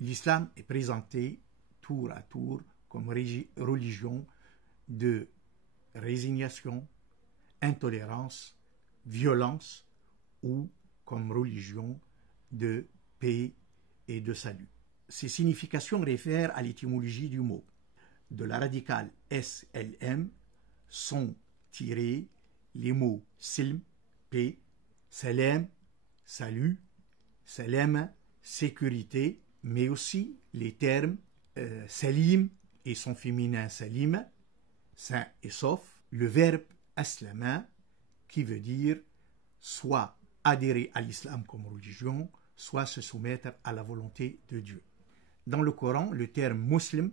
L'islam est présenté tour à tour comme religion de résignation, intolérance, violence ou comme religion de paix et de salut. Ces significations réfèrent à l'étymologie du mot. De la radicale SLM sont tirés les mots silm, paix, salam, salut, salama, sécurité, mais aussi les termes salim et son féminin salima, sain et sauf, le verbe aslama qui veut dire soit adhérer à l'islam comme religion, soit se soumettre à la volonté de Dieu. Dans le Coran, le terme muslim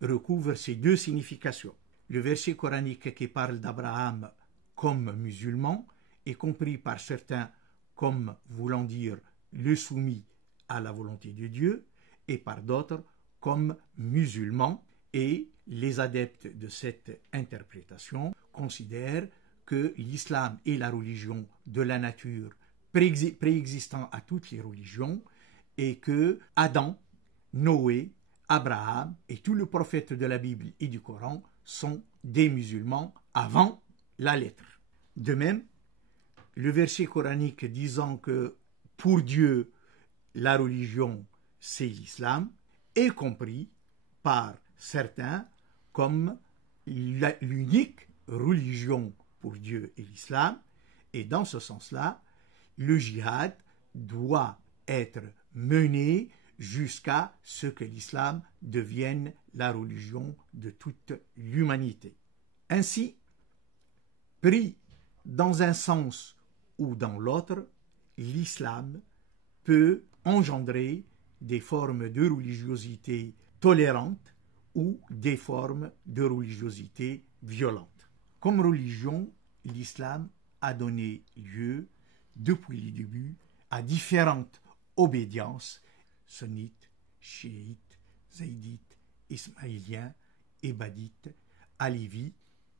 recouvre ces deux significations. Le verset coranique qui parle d'Abraham comme musulman est compris par certains comme voulant dire le soumis à la volonté de Dieu et par d'autres comme musulman, et les adeptes de cette interprétation considèrent que l'islam est la religion de la nature préexistant à toutes les religions et que Adam, Noé, Abraham et tous les prophètes de la Bible et du Coran sont des musulmans avant la lettre. De même, le verset coranique disant que pour Dieu, la religion, c'est l'islam, est compris par certains comme l'unique religion pour Dieu et l'islam, et dans ce sens-là, le djihad doit être mené jusqu'à ce que l'islam devienne la religion de toute l'humanité. Ainsi, pris dans un sens ou dans l'autre, l'islam peut engendrer des formes de religiosité tolérantes ou des formes de religiosité violente. Comme religion, l'islam a donné lieu, depuis le début, à différentes obédiences, sunnites, chiites, zaïdites, ismaéliens, ébadites, alevis,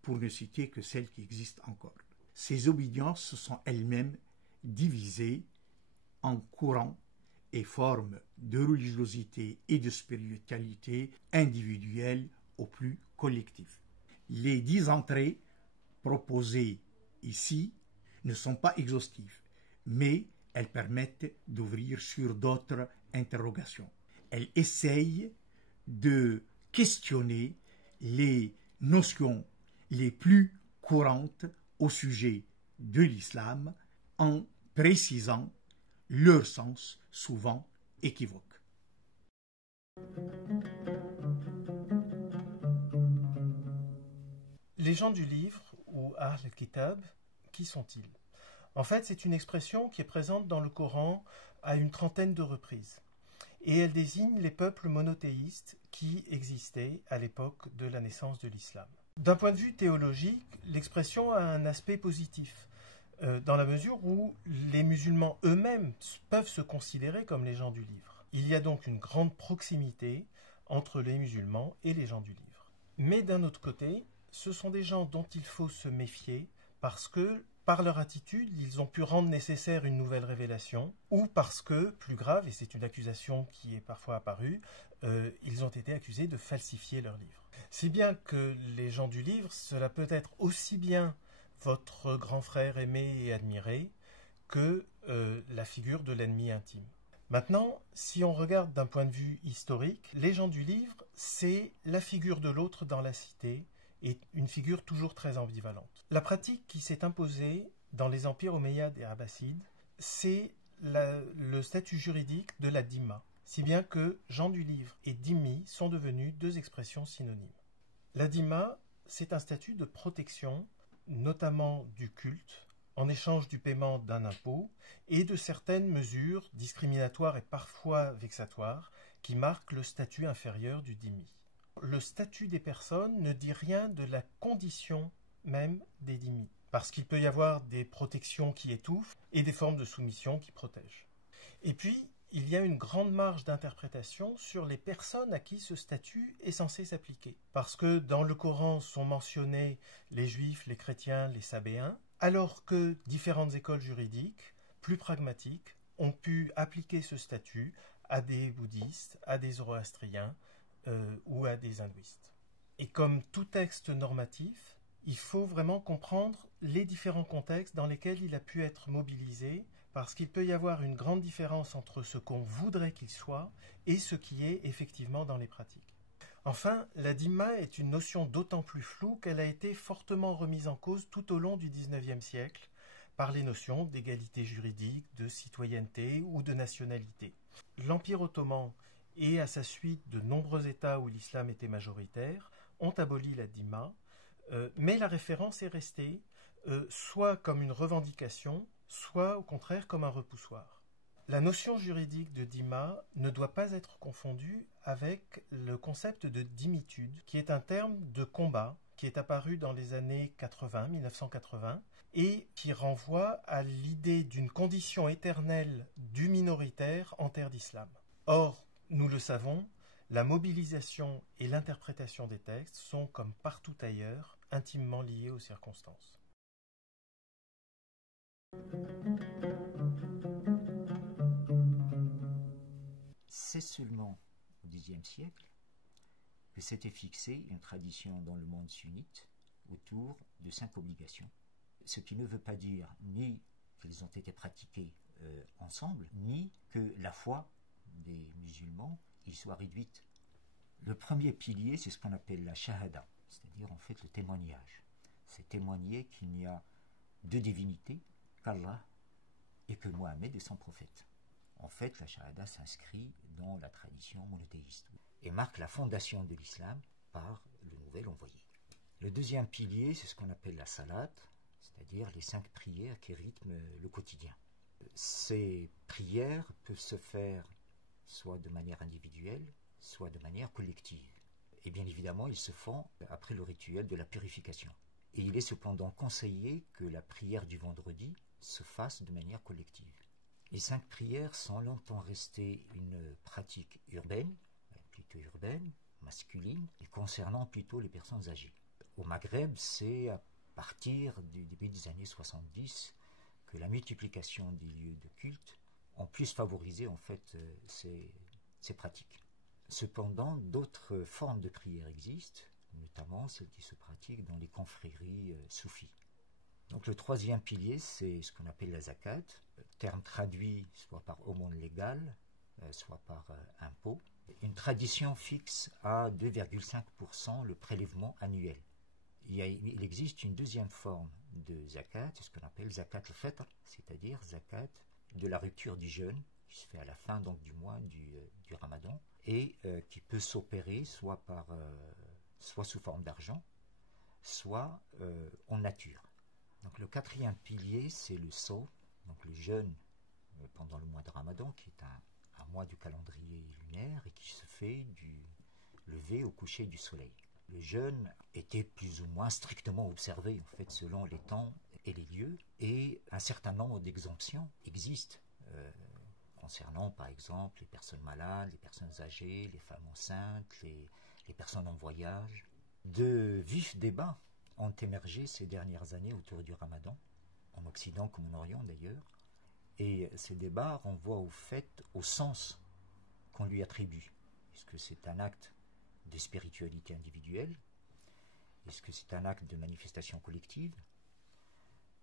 pour ne citer que celles qui existent encore. Ces obédiences se sont elles-mêmes divisées en courants et formes de religiosité et de spiritualité individuelle au plus collectif. Les 10 entrées proposées ici ne sont pas exhaustives, mais elles permettent d'ouvrir sur d'autres interrogations. Elles essayent de questionner les notions les plus courantes au sujet de l'islam en précisant leur sens souvent équivoque. Les gens du livre, ou Ahl al-Kitab, qui sont-ils? En fait, c'est une expression qui est présente dans le Coran à une trentaine de reprises. Et elle désigne les peuples monothéistes qui existaient à l'époque de la naissance de l'islam. D'un point de vue théologique, l'expression a un aspect positif, dans la mesure où les musulmans eux-mêmes peuvent se considérer comme les gens du livre. Il y a donc une grande proximité entre les musulmans et les gens du livre. Mais d'un autre côté, ce sont des gens dont il faut se méfier parce que, par leur attitude, ils ont pu rendre nécessaire une nouvelle révélation, ou parce que, plus grave, et c'est une accusation qui est parfois apparue, ils ont été accusés de falsifier leur livre. Si bien que les gens du livre, cela peut être aussi bien votre grand frère aimé et admiré que la figure de l'ennemi intime. Maintenant, si on regarde d'un point de vue historique, les gens du livre, c'est la figure de l'autre dans la cité, et une figure toujours très ambivalente. La pratique qui s'est imposée dans les empires omeyyades et abbassides, c'est le statut juridique de la dhimma, si bien que gens du livre et dhimmi sont devenus deux expressions synonymes. La dhimma, c'est un statut de protection, notamment du culte, en échange du paiement d'un impôt, et de certaines mesures discriminatoires et parfois vexatoires qui marquent le statut inférieur du dhimmi. Le statut des personnes ne dit rien de la condition même des dhimmi, parce qu'il peut y avoir des protections qui étouffent et des formes de soumission qui protègent. Et puis, il y a une grande marge d'interprétation sur les personnes à qui ce statut est censé s'appliquer. Parce que dans le Coran sont mentionnés les juifs, les chrétiens, les sabéens, alors que différentes écoles juridiques, plus pragmatiques, ont pu appliquer ce statut à des bouddhistes, à des zoroastriens ou à des hindouistes. Et comme tout texte normatif, il faut vraiment comprendre les différents contextes dans lesquels il a pu être mobilisé, parce qu'il peut y avoir une grande différence entre ce qu'on voudrait qu'il soit et ce qui est effectivement dans les pratiques. Enfin, la dhimma est une notion d'autant plus floue qu'elle a été fortement remise en cause tout au long du XIXe siècle par les notions d'égalité juridique, de citoyenneté ou de nationalité. L'Empire ottoman et à sa suite de nombreux États où l'islam était majoritaire ont aboli la dhimma, mais la référence est restée soit comme une revendication, soit au contraire comme un repoussoir. La notion juridique de dhimma ne doit pas être confondue avec le concept de dhimmitude, qui est un terme de combat qui est apparu dans les années 80, 1980, et qui renvoie à l'idée d'une condition éternelle du minoritaire en terre d'islam. Or, nous le savons, la mobilisation et l'interprétation des textes sont, comme partout ailleurs, intimement liées aux circonstances. C'est seulement au Xe siècle que s'était fixée une tradition dans le monde sunnite autour de 5 obligations, ce qui ne veut pas dire ni qu'elles ont été pratiquées ensemble, ni que la foi des musulmans y soit réduite. Le premier pilier, c'est ce qu'on appelle la shahada, c'est-à-dire en fait le témoignage. C'est témoigner qu'il n'y a de divinité qu'Allah et que Mohammed est son prophète. En fait, la shahada s'inscrit dans la tradition monothéiste et marque la fondation de l'islam par le nouvel envoyé. Le deuxième pilier, c'est ce qu'on appelle la salat, c'est-à-dire les 5 prières qui rythment le quotidien. Ces prières peuvent se faire soit de manière individuelle, soit de manière collective. Et bien évidemment, ils se font après le rituel de la purification. Et il est cependant conseillé que la prière du vendredi se fasse de manière collective. Les 5 prières sont longtemps restées une pratique urbaine, masculine, et concernant plutôt les personnes âgées. Au Maghreb, c'est à partir du début des années 70 que la multiplication des lieux de culte ont plus favorisé en fait ces pratiques. Cependant, d'autres formes de prière existent, notamment celles qui se pratiquent dans les confréries soufis. Donc le troisième pilier, c'est ce qu'on appelle la zakat, terme traduit soit par aumône légale, soit par impôt. Une tradition fixe à 2,5% le prélèvement annuel. Il existe une deuxième forme de zakat, ce qu'on appelle zakat al-fitr, c'est-à-dire zakat de la rupture du jeûne, qui se fait à la fin donc, du mois du Ramadan, et qui peut s'opérer soit sous forme d'argent, soit en nature. Donc le quatrième pilier, c'est le sawm, donc le jeûne pendant le mois de Ramadan, qui est un mois du calendrier lunaire et qui se fait du lever au coucher du soleil. Le jeûne était plus ou moins strictement observé, en fait, selon les temps et les lieux, et un certain nombre d'exemptions existent, concernant, par exemple, les personnes malades, les personnes âgées, les femmes enceintes, les personnes en voyage. De vifs débats ont émergé ces dernières années autour du Ramadan, en Occident comme en Orient d'ailleurs, et ces débats renvoient au sens qu'on lui attribue. Est-ce que c'est un acte de spiritualité individuelle? Est-ce que c'est un acte de manifestation collective?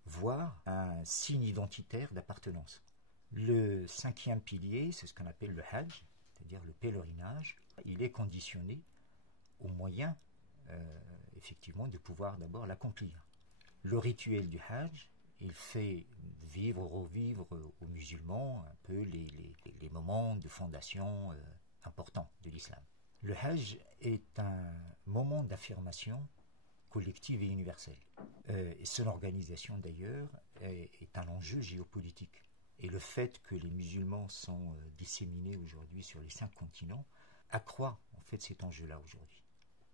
Voire un signe identitaire d'appartenance. Le 5e pilier, c'est ce qu'on appelle le hajj, c'est-à-dire le pèlerinage. Il est conditionné aux moyens, effectivement, de pouvoir d'abord l'accomplir. Le rituel du hajj, il fait revivre aux musulmans un peu les moments de fondation importants de l'islam. Le hajj est un moment d'affirmation collective et universelle. Et son organisation d'ailleurs est un enjeu géopolitique. Et le fait que les musulmans sont disséminés aujourd'hui sur les 5 continents accroît en fait cet enjeu-là aujourd'hui.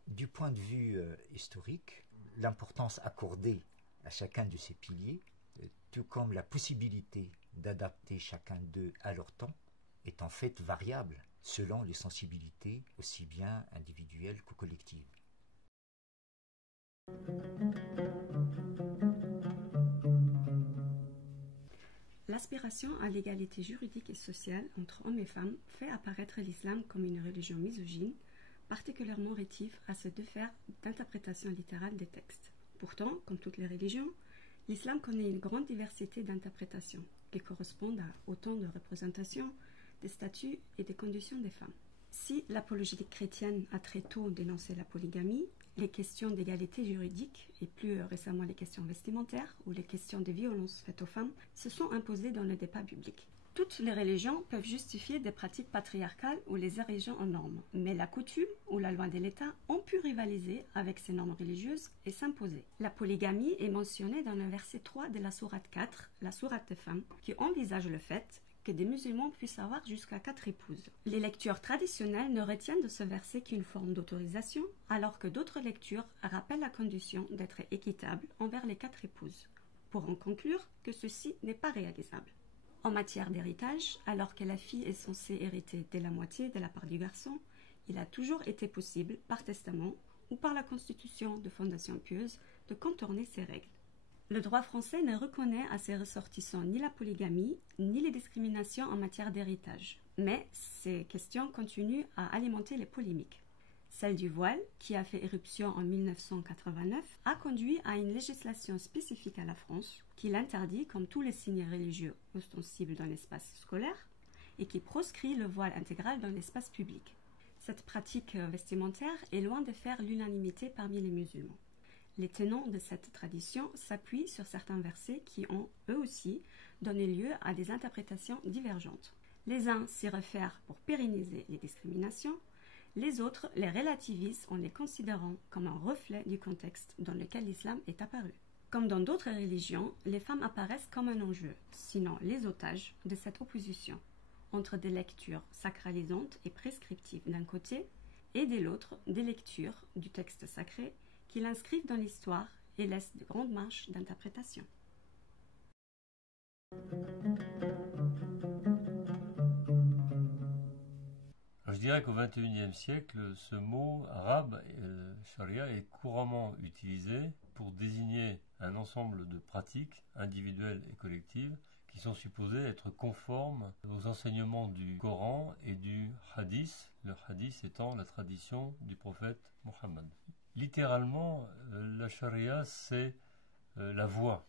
Du point de vue historique, l'importance accordée à chacun de ces piliers, tout comme la possibilité d'adapter chacun d'eux à leur temps, est en fait variable selon les sensibilités aussi bien individuelles que collectives. L'aspiration à l'égalité juridique et sociale entre hommes et femmes fait apparaître l'islam comme une religion misogyne, particulièrement rétive à se défaire d'interprétation littérale des textes. Pourtant, comme toutes les religions, l'islam connaît une grande diversité d'interprétations qui correspondent à autant de représentations, des statuts et des conditions des femmes. Si l'apologétique chrétienne a très tôt dénoncé la polygamie, les questions d'égalité juridique, et plus récemment les questions vestimentaires ou les questions de violences faites aux femmes, se sont imposées dans le débat public. Toutes les religions peuvent justifier des pratiques patriarcales ou les ériger en normes, mais la coutume ou la loi de l'État ont pu rivaliser avec ces normes religieuses et s'imposer. La polygamie est mentionnée dans le verset 3 de la sourate 4, la sourate des femmes, qui envisage le fait que des musulmans puissent avoir jusqu'à 4 épouses. Les lectures traditionnelles ne retiennent de ce verset qu'une forme d'autorisation, alors que d'autres lectures rappellent la condition d'être équitable envers les 4 épouses, pour en conclure que ceci n'est pas réalisable. En matière d'héritage, alors que la fille est censée hériter dès la moitié de la part du garçon, il a toujours été possible, par testament ou par la constitution de fondations pieuses, de contourner ces règles. Le droit français ne reconnaît à ses ressortissants ni la polygamie, ni les discriminations en matière d'héritage. Mais ces questions continuent à alimenter les polémiques. Celle du voile, qui a fait éruption en 1989, a conduit à une législation spécifique à la France, qui l'interdit comme tous les signes religieux ostensibles dans l'espace scolaire, et qui proscrit le voile intégral dans l'espace public. Cette pratique vestimentaire est loin de faire l'unanimité parmi les musulmans. Les tenants de cette tradition s'appuient sur certains versets qui ont, eux aussi, donné lieu à des interprétations divergentes. Les uns s'y réfèrent pour pérenniser les discriminations, les autres les relativisent en les considérant comme un reflet du contexte dans lequel l'islam est apparu. Comme dans d'autres religions, les femmes apparaissent comme un enjeu, sinon les otages de cette opposition, entre des lectures sacralisantes et prescriptives d'un côté, et de l'autre des lectures du texte sacré qui l'inscrivent dans l'histoire et laissent de grandes marges d'interprétation. Je dirais qu'au XXIe siècle, ce mot arabe, charia, est couramment utilisé pour désigner un ensemble de pratiques individuelles et collectives qui sont supposées être conformes aux enseignements du Coran et du Hadith, le Hadith étant la tradition du prophète Mohammed. Littéralement, la charia, c'est la voie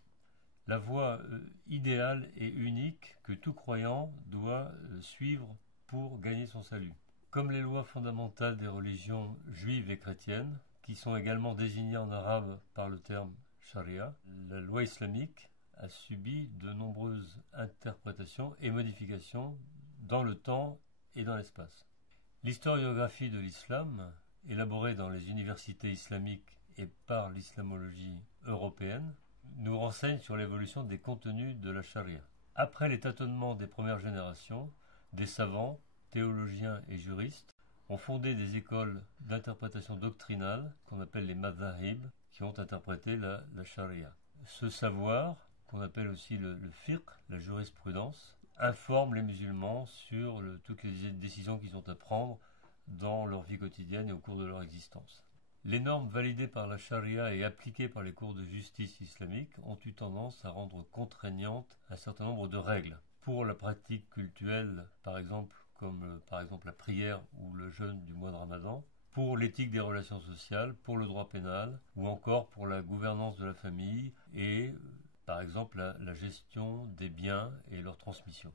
idéale et unique que tout croyant doit suivre pour gagner son salut. Comme les lois fondamentales des religions juives et chrétiennes, qui sont également désignées en arabe par le terme charia, la loi islamique a subi de nombreuses interprétations et modifications dans le temps et dans l'espace. L'historiographie de l'islam, élaborée dans les universités islamiques et par l'islamologie européenne, nous renseigne sur l'évolution des contenus de la charia. Après les tâtonnements des premières générations, des savants, théologiens et juristes ont fondé des écoles d'interprétation doctrinale qu'on appelle les madhahib, qui ont interprété la charia. Ce savoir, qu'on appelle aussi le fiqh, la jurisprudence, informe les musulmans sur toutes les décisions qu'ils ont à prendre dans leur vie quotidienne et au cours de leur existence. Les normes validées par la charia et appliquées par les cours de justice islamiques ont eu tendance à rendre contraignantes un certain nombre de règles. Pour la pratique cultuelle, par exemple la prière ou le jeûne du mois de Ramadan, pour l'éthique des relations sociales, pour le droit pénal, ou encore pour la gouvernance de la famille et, par exemple, la gestion des biens et leur transmission.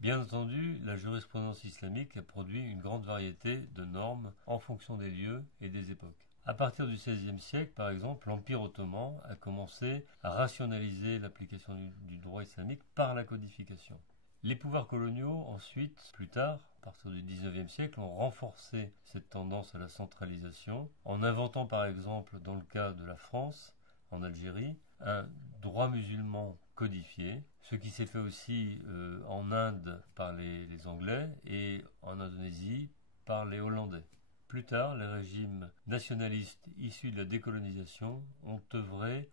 Bien entendu, la jurisprudence islamique a produit une grande variété de normes en fonction des lieux et des époques. À partir du XVIe siècle, par exemple, l'Empire ottoman a commencé à rationaliser l'application du droit islamique par la codification. Les pouvoirs coloniaux, ensuite, plus tard, à partir du XIXe siècle, ont renforcé cette tendance à la centralisation, en inventant par exemple, dans le cas de la France, en Algérie, un droit musulman codifié, ce qui s'est fait aussi en Inde par les Anglais et en Indonésie par les Hollandais. Plus tard, les régimes nationalistes issus de la décolonisation ont œuvré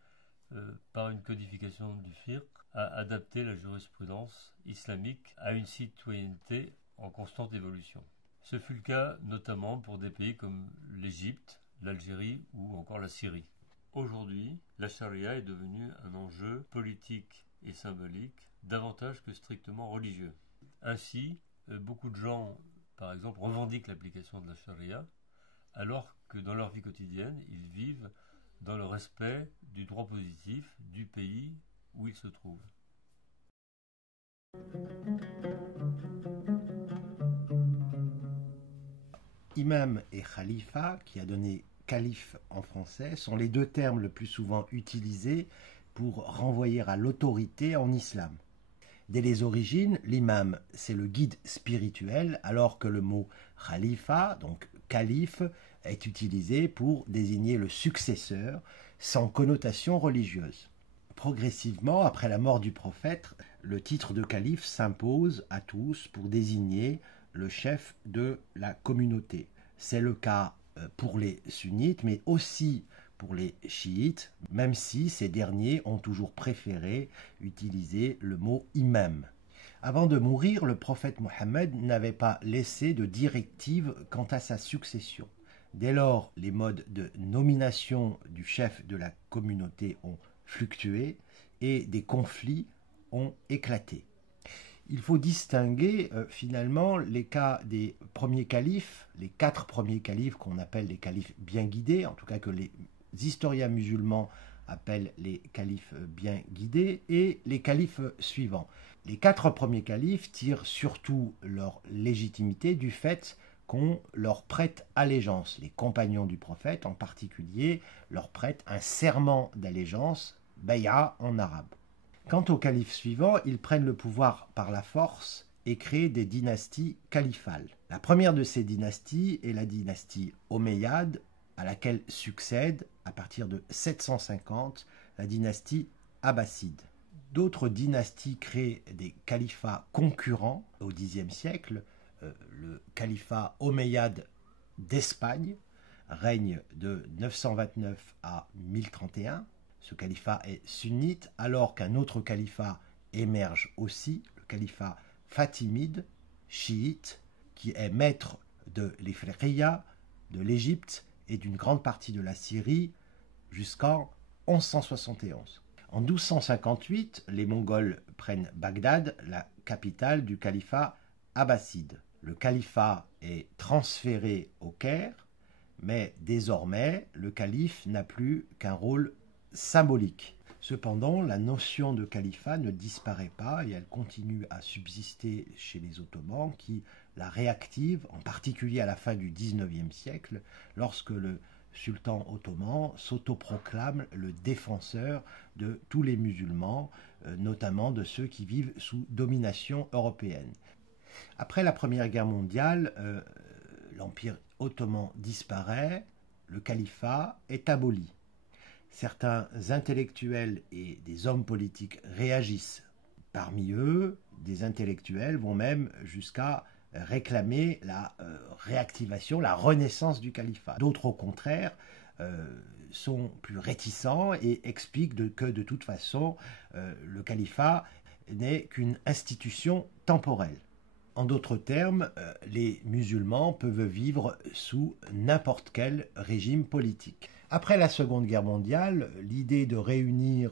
par une codification du fiqh à adapter la jurisprudence islamique à une citoyenneté en constante évolution. Ce fut le cas notamment pour des pays comme l'Égypte, l'Algérie ou encore la Syrie. Aujourd'hui, la charia est devenue un enjeu politique et symbolique davantage que strictement religieux. Ainsi, beaucoup de gens, par exemple, revendiquent l'application de la charia, alors que dans leur vie quotidienne, ils vivent dans le respect du droit positif du pays où ils se trouvent. Imam et khalifa, qui a donné calife en français, sont les deux termes le plus souvent utilisés pour renvoyer à l'autorité en islam. Dès les origines, l'imam, c'est le guide spirituel, alors que le mot khalifa, donc calife, est utilisé pour désigner le successeur, sans connotation religieuse. Progressivement, après la mort du prophète, le titre de calife s'impose à tous pour désigner le chef de la communauté. C'est le cas pour les sunnites, mais aussi pour les chiites, même si ces derniers ont toujours préféré utiliser le mot imam. Avant de mourir, le prophète Mohammed n'avait pas laissé de directive quant à sa succession. Dès lors, les modes de nomination du chef de la communauté ont fluctué et des conflits ont éclaté. Il faut distinguer finalement les cas des premiers califes, les 4 premiers califes qu'on appelle les califes bien guidés, en tout cas que les historiens musulmans appellent les califes bien guidés, et les califes suivants. Les 4 premiers califes tirent surtout leur légitimité du fait qu'on leur prête allégeance. Les compagnons du prophète en particulier leur prêtent un serment d'allégeance, bay'a en arabe. Quant aux califes suivants, ils prennent le pouvoir par la force et créent des dynasties califales. La première de ces dynasties est la dynastie omeyyade, à laquelle succède, à partir de 750, la dynastie abbasside. D'autres dynasties créent des califats concurrents au Xe siècle. Le califat omeyyade d'Espagne règne de 929 à 1031. Ce califat est sunnite, alors qu'un autre califat émerge aussi, le califat fatimide, chiite, qui est maître de l'Ifriqiya, de l'Égypte et d'une grande partie de la Syrie jusqu'en 1171. En 1258, les Mongols prennent Bagdad, la capitale du califat abbasside. Le califat est transféré au Caire, mais désormais, le calife n'a plus qu'un rôle symbolique. Cependant, la notion de califat ne disparaît pas et elle continue à subsister chez les Ottomans qui la réactivent, en particulier à la fin du XIXe siècle, lorsque le sultan ottoman s'autoproclame le défenseur de tous les musulmans, notamment de ceux qui vivent sous domination européenne. Après la Première Guerre mondiale, l'Empire ottoman disparaît, le califat est aboli. Certains intellectuels et des hommes politiques réagissent. Parmi eux, des intellectuels vont même jusqu'à réclamer la réactivation, la renaissance du califat. D'autres, au contraire, sont plus réticents et expliquent que de toute façon, le califat n'est qu'une institution temporelle. En d'autres termes, les musulmans peuvent vivre sous n'importe quel régime politique. Après la Seconde Guerre mondiale, l'idée de réunir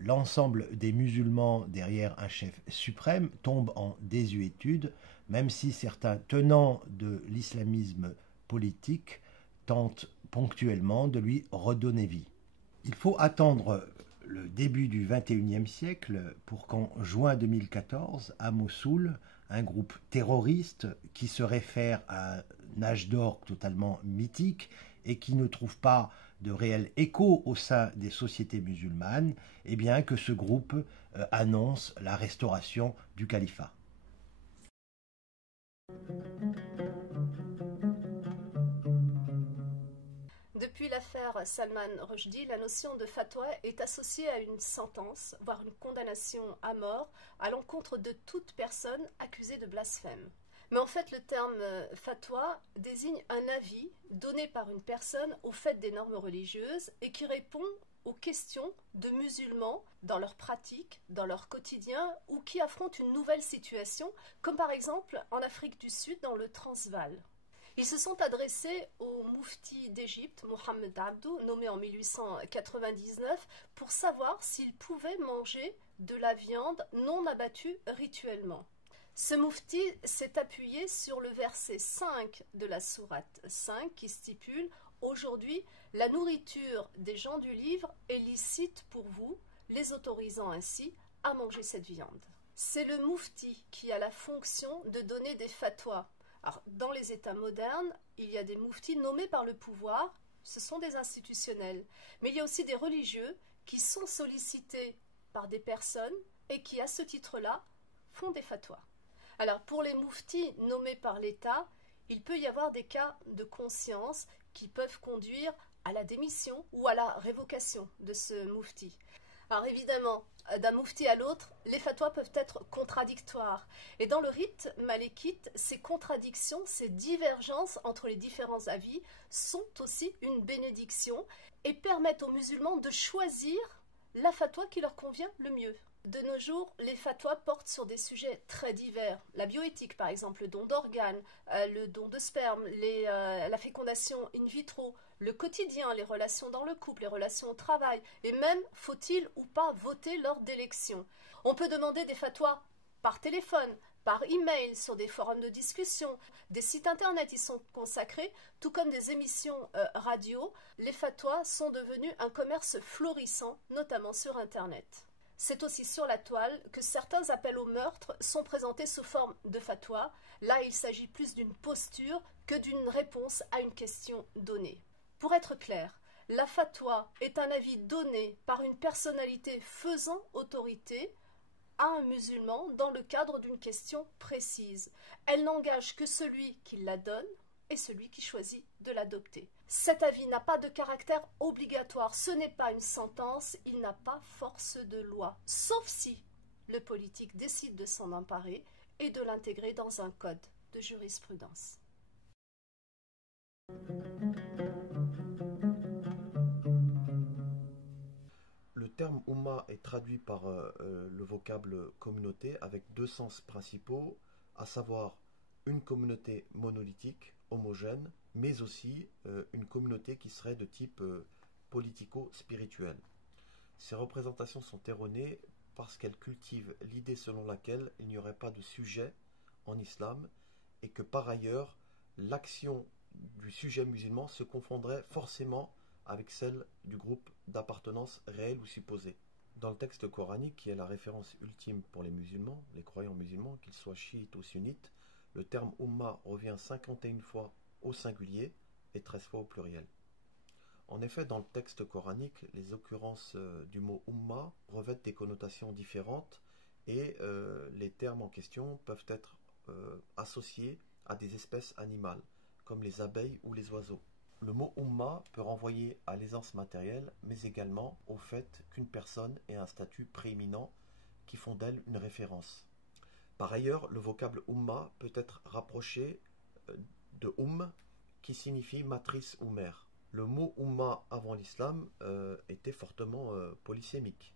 l'ensemble des musulmans derrière un chef suprême tombe en désuétude, même si certains tenants de l'islamisme politique tentent ponctuellement de lui redonner vie. Il faut attendre le début du XXIe siècle pour qu'en juin 2014, à Mossoul, un groupe terroriste qui se réfère à un âge d'or totalement mythique et qui ne trouve pas de réel écho au sein des sociétés musulmanes, eh bien que ce groupe annonce la restauration du califat. Depuis l'affaire Salman Rushdie, la notion de fatwa est associée à une sentence, voire une condamnation à mort, à l'encontre de toute personne accusée de blasphème. Mais en fait, le terme fatwa désigne un avis donné par une personne au fait des normes religieuses et qui répond aux questions de musulmans dans leur pratique, dans leur quotidien ou qui affrontent une nouvelle situation, comme par exemple en Afrique du Sud dans le Transvaal. Ils se sont adressés au moufti d'Égypte, Mohamed Abdou, nommé en 1899, pour savoir s'ils pouvaient manger de la viande non abattue rituellement. Ce moufti s'est appuyé sur le verset 5 de la sourate 5 qui stipule « Aujourd'hui, la nourriture des gens du livre est licite pour vous, les autorisant ainsi à manger cette viande. » C'est le moufti qui a la fonction de donner des fatwas. Alors, dans les États modernes, il y a des mouftis nommés par le pouvoir, ce sont des institutionnels. Mais il y a aussi des religieux qui sont sollicités par des personnes et qui, à ce titre-là, font des fatwas. Alors, pour les mouftis nommés par l'État, il peut y avoir des cas de conscience qui peuvent conduire à la démission ou à la révocation de ce moufti. Alors évidemment, d'un moufti à l'autre, les fatwas peuvent être contradictoires. Et dans le rite malékite, ces contradictions, ces divergences entre les différents avis sont aussi une bénédiction et permettent aux musulmans de choisir la fatwa qui leur convient le mieux. De nos jours, les fatwas portent sur des sujets très divers. La bioéthique, par exemple, le don d'organes, le don de sperme, la fécondation in vitro, le quotidien, les relations dans le couple, les relations au travail, et même faut-il ou pas voter lors d'élections. On peut demander des fatwas par téléphone, par email, sur des forums de discussion, des sites internet y sont consacrés, tout comme des émissions radio. Les fatwas sont devenus un commerce florissant, notamment sur internet. C'est aussi sur la toile que certains appels au meurtre sont présentés sous forme de fatwa. Là, il s'agit plus d'une posture que d'une réponse à une question donnée. Pour être clair, la fatwa est un avis donné par une personnalité faisant autorité à un musulman dans le cadre d'une question précise. Elle n'engage que celui qui la donne et celui qui choisit de l'adopter. Cet avis n'a pas de caractère obligatoire, ce n'est pas une sentence, il n'a pas force de loi, sauf si le politique décide de s'en emparer et de l'intégrer dans un code de jurisprudence. Le terme Ummah est traduit par le vocable communauté avec deux sens principaux, à savoir une communauté monolithique, homogène, mais aussi une communauté qui serait de type politico-spirituel. Ces représentations sont erronées parce qu'elles cultivent l'idée selon laquelle il n'y aurait pas de sujet en islam et que par ailleurs l'action du sujet musulman se confondrait forcément avec celle du groupe d'appartenance réel ou supposé. Dans le texte coranique, qui est la référence ultime pour les musulmans, les croyants musulmans, qu'ils soient chiites ou sunnites, le terme Ummah revient 51 fois au singulier et 13 fois au pluriel. En effet, dans le texte coranique, les occurrences du mot Ummah revêtent des connotations différentes et les termes en question peuvent être associés à des espèces animales, comme les abeilles ou les oiseaux. Le mot Ummah peut renvoyer à l'aisance matérielle, mais également au fait qu'une personne ait un statut prééminent qui font d'elle une référence. Par ailleurs, le vocable Ummah peut être rapproché de qui signifie matrice ou mère. Le mot Ummah avant l'islam était fortement polysémique.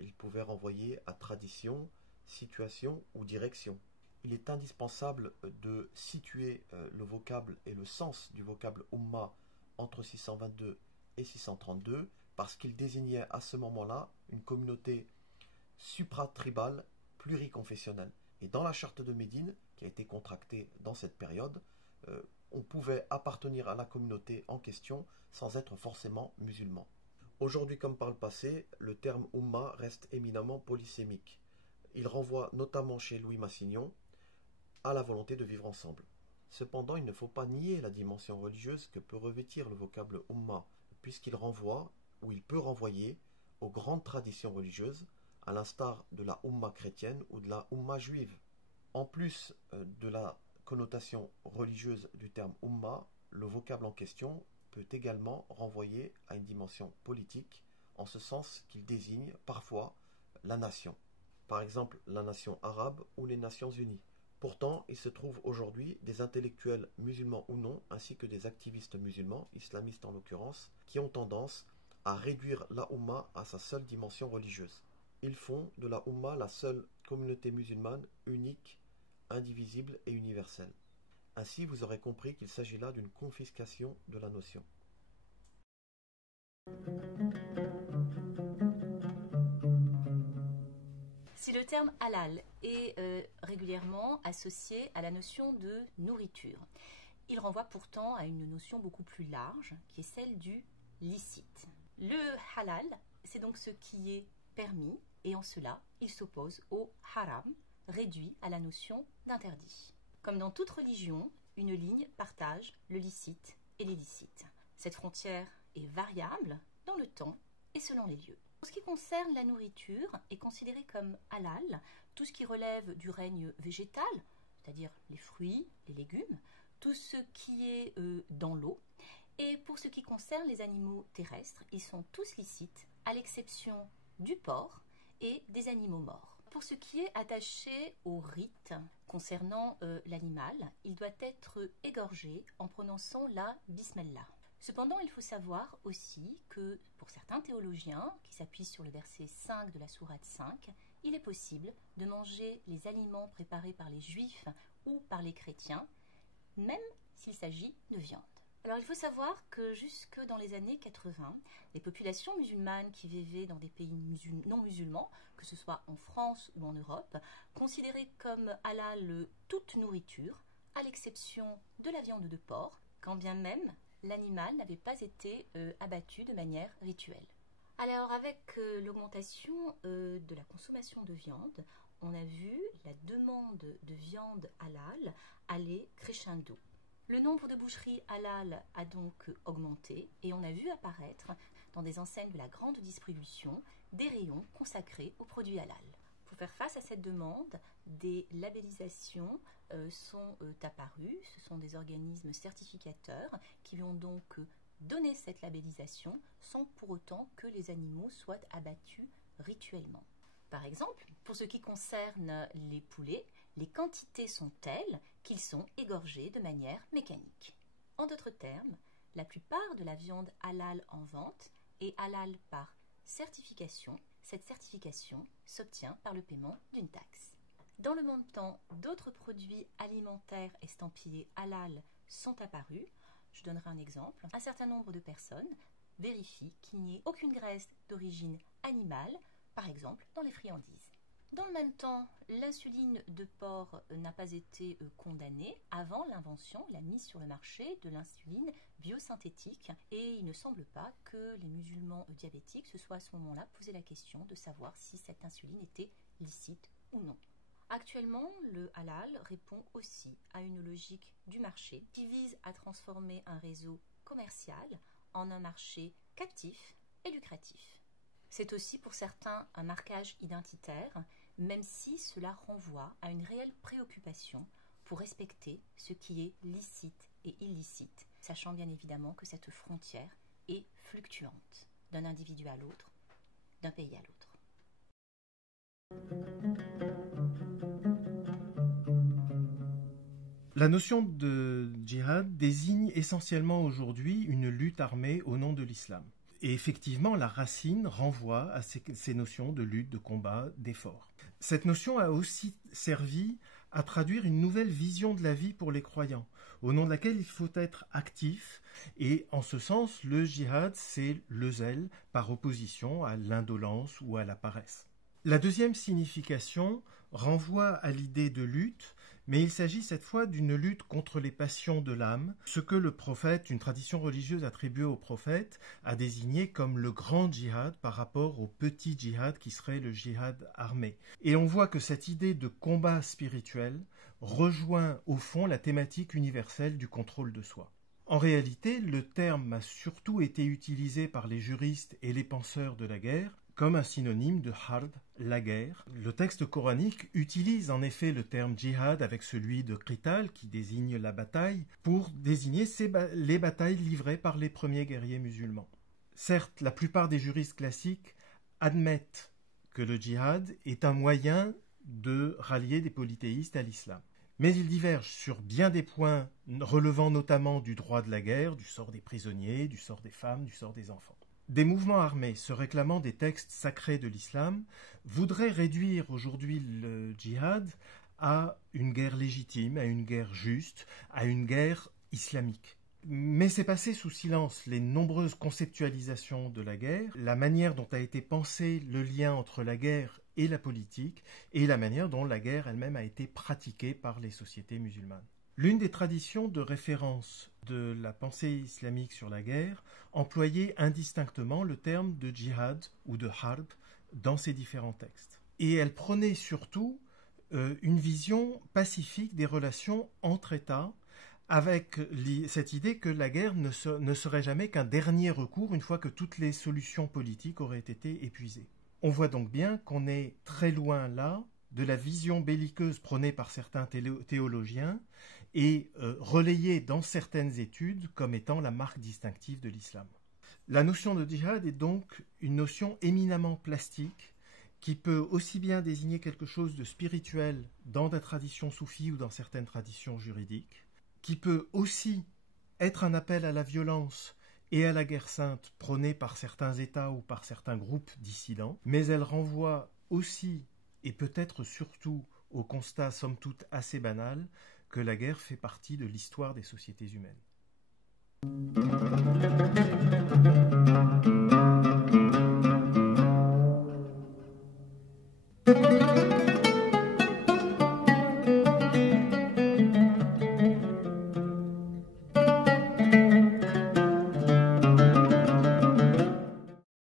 Il pouvait renvoyer à tradition, situation ou direction. Il est indispensable de situer le vocable et le sens du vocable Ummah entre 622 et 632 parce qu'il désignait à ce moment-là une communauté supratribale pluriconfessionnelle. Et dans la charte de Médine, qui a été contractée dans cette période, on pouvait appartenir à la communauté en question sans être forcément musulman. Aujourd'hui comme par le passé, le terme Ummah reste éminemment polysémique. Il renvoie notamment chez Louis Massignon à la volonté de vivre ensemble. Cependant, il ne faut pas nier la dimension religieuse que peut revêtir le vocable Ummah, puisqu'il renvoie, ou il peut renvoyer, aux grandes traditions religieuses, à l'instar de la Ummah chrétienne ou de la Ummah juive. En plus de la connotation religieuse du terme Ummah, le vocable en question peut également renvoyer à une dimension politique, en ce sens qu'il désigne parfois la nation. Par exemple, la nation arabe ou les Nations Unies. Pourtant, il se trouve aujourd'hui des intellectuels musulmans ou non, ainsi que des activistes musulmans, islamistes en l'occurrence, qui ont tendance à réduire la Oumma à sa seule dimension religieuse. Ils font de la Oumma la seule communauté musulmane unique, indivisible et universelle. Ainsi, vous aurez compris qu'il s'agit là d'une confiscation de la notion. Si le terme halal est régulièrement associé à la notion de nourriture, il renvoie pourtant à une notion beaucoup plus large, qui est celle du licite. Le halal, c'est donc ce qui est permis, et en cela, il s'oppose au haram, réduit à la notion d'interdit. Comme dans toute religion, une ligne partage le licite et l'illicite. Cette frontière est variable dans le temps et selon les lieux. Pour ce qui concerne la nourriture, est considéré comme halal tout ce qui relève du règne végétal, c'est-à-dire les fruits, les légumes, tout ce qui est dans l'eau. Et pour ce qui concerne les animaux terrestres, ils sont tous licites, à l'exception du porc et des animaux morts. Pour ce qui est attaché au rite concernant l'animal, il doit être égorgé en prononçant la Bismillah. Cependant, il faut savoir aussi que pour certains théologiens, qui s'appuient sur le verset 5 de la sourate 5, il est possible de manger les aliments préparés par les juifs ou par les chrétiens, même s'il s'agit de viande. Alors il faut savoir que jusque dans les années 80, les populations musulmanes qui vivaient dans des pays non musulmans, que ce soit en France ou en Europe, considéraient comme halal toute nourriture, à l'exception de la viande de porc, quand bien même l'animal n'avait pas été abattu de manière rituelle. Alors avec l'augmentation de la consommation de viande, on a vu la demande de viande halal aller crescendo. Le nombre de boucheries halal a donc augmenté et on a vu apparaître dans des enseignes de la grande distribution des rayons consacrés aux produits halal. Pour faire face à cette demande, des labellisations sont apparues. Ce sont des organismes certificateurs qui vont donc donner cette labellisation sans pour autant que les animaux soient abattus rituellement. Par exemple, pour ce qui concerne les poulets, les quantités sont telles qu'ils sont égorgés de manière mécanique. En d'autres termes, la plupart de la viande halal en vente est halal par certification. Cette certification s'obtient par le paiement d'une taxe. Dans le même temps, d'autres produits alimentaires estampillés halal sont apparus. Je donnerai un exemple. Un certain nombre de personnes vérifient qu'il n'y ait aucune graisse d'origine animale, par exemple dans les friandises. Dans le même temps, l'insuline de porc n'a pas été condamnée avant l'invention, la mise sur le marché de l'insuline biosynthétique. Et il ne semble pas que les musulmans diabétiques se soient à ce moment-là posé la question de savoir si cette insuline était licite ou non. Actuellement, le halal répond aussi à une logique du marché qui vise à transformer un réseau commercial en un marché captif et lucratif. C'est aussi pour certains un marquage identitaire, même si cela renvoie à une réelle préoccupation pour respecter ce qui est licite et illicite, sachant bien évidemment que cette frontière est fluctuante d'un individu à l'autre, d'un pays à l'autre. La notion de djihad désigne essentiellement aujourd'hui une lutte armée au nom de l'islam. Et effectivement, la racine renvoie à ces notions de lutte, de combat, d'effort. Cette notion a aussi servi à traduire une nouvelle vision de la vie pour les croyants, au nom de laquelle il faut être actif. Et en ce sens, le djihad, c'est le zèle par opposition à l'indolence ou à la paresse. La deuxième signification renvoie à l'idée de lutte, mais il s'agit cette fois d'une lutte contre les passions de l'âme, ce que le prophète, une tradition religieuse attribuée au prophète, a désigné comme le grand djihad par rapport au petit djihad qui serait le djihad armé. Et on voit que cette idée de combat spirituel rejoint au fond la thématique universelle du contrôle de soi. En réalité, le terme a surtout été utilisé par les juristes et les penseurs de la guerre comme un synonyme de harb, la guerre. Le texte coranique utilise en effet le terme djihad avec celui de qital, qui désigne la bataille, pour désigner les batailles livrées par les premiers guerriers musulmans. Certes, la plupart des juristes classiques admettent que le djihad est un moyen de rallier des polythéistes à l'islam. Mais ils divergent sur bien des points relevant notamment du droit de la guerre, du sort des prisonniers, du sort des femmes, du sort des enfants. Des mouvements armés se réclamant des textes sacrés de l'islam voudraient réduire aujourd'hui le djihad à une guerre légitime, à une guerre juste, à une guerre islamique. Mais c'est passé sous silence les nombreuses conceptualisations de la guerre, la manière dont a été pensé le lien entre la guerre et la politique, et la manière dont la guerre elle-même a été pratiquée par les sociétés musulmanes. L'une des traditions de référence de la pensée islamique sur la guerre employait indistinctement le terme de djihad ou de harb dans ses différents textes. Et elle prônait surtout une vision pacifique des relations entre États, avec cette idée que la guerre ne serait jamais qu'un dernier recours une fois que toutes les solutions politiques auraient été épuisées. On voit donc bien qu'on est très loin là de la vision belliqueuse prônée par certains théologiens et relayée dans certaines études comme étant la marque distinctive de l'islam. La notion de djihad est donc une notion éminemment plastique qui peut aussi bien désigner quelque chose de spirituel dans la tradition soufie ou dans certaines traditions juridiques, qui peut aussi être un appel à la violence et à la guerre sainte prônée par certains États ou par certains groupes dissidents, mais elle renvoie aussi, et peut-être surtout, au constat somme toute assez banal, que la guerre fait partie de l'histoire des sociétés humaines.